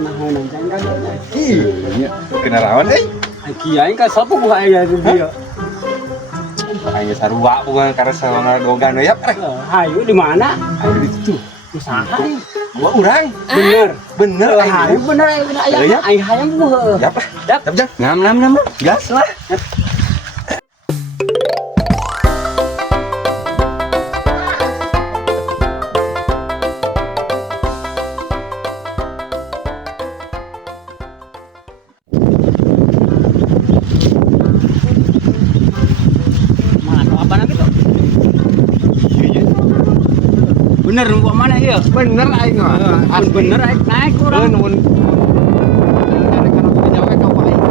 nahonan kan kan. Iya, kenarawan Ai kiai ka sapa ku aya dia. Ayo sarua bukan karena sama dogan ya. Hayu di mana? Ayo di situ. Usaha. Gua urang. Bener Hayu bener aya. Ai hayam ku heuh. Yap. Yap jang. Ngam. Gas lah. Bener gua mana ieu? Bener aing mah. Bener naik urang. Mun kana penjawa ka apa aing.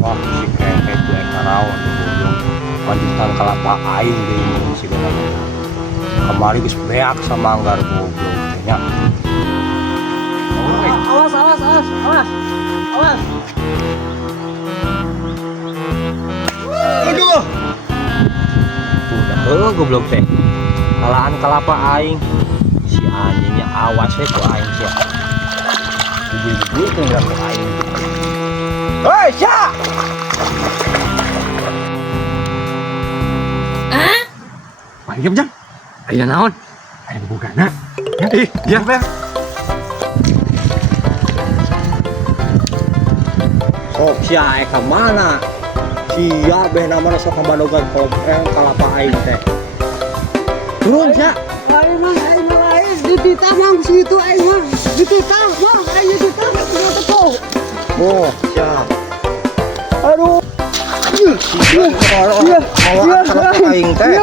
Wah, si kepet gue karawan goblok. Lanjutan kelapa aing deui si gana. Kemari geus beak sama anggar goblok nya. Awas. Aduh. Udah heuh goblok teh. Kalaan kelapa aing. Si anjingnya awas we ku aing sia. Bubul-bubul teh nggak ku aing. Hei, Sya. Diam jang. Aya naon? Aya bugana. Diam be. Sok sia ka mana? Sia beh namana sok kabadogan kalapa aing teh. Turun sia. Ayo mah dititah mah situ ayo mah. Dititah mah ayo dititah teko. Oh, sia. Aduh. Sia kalapa aing teh.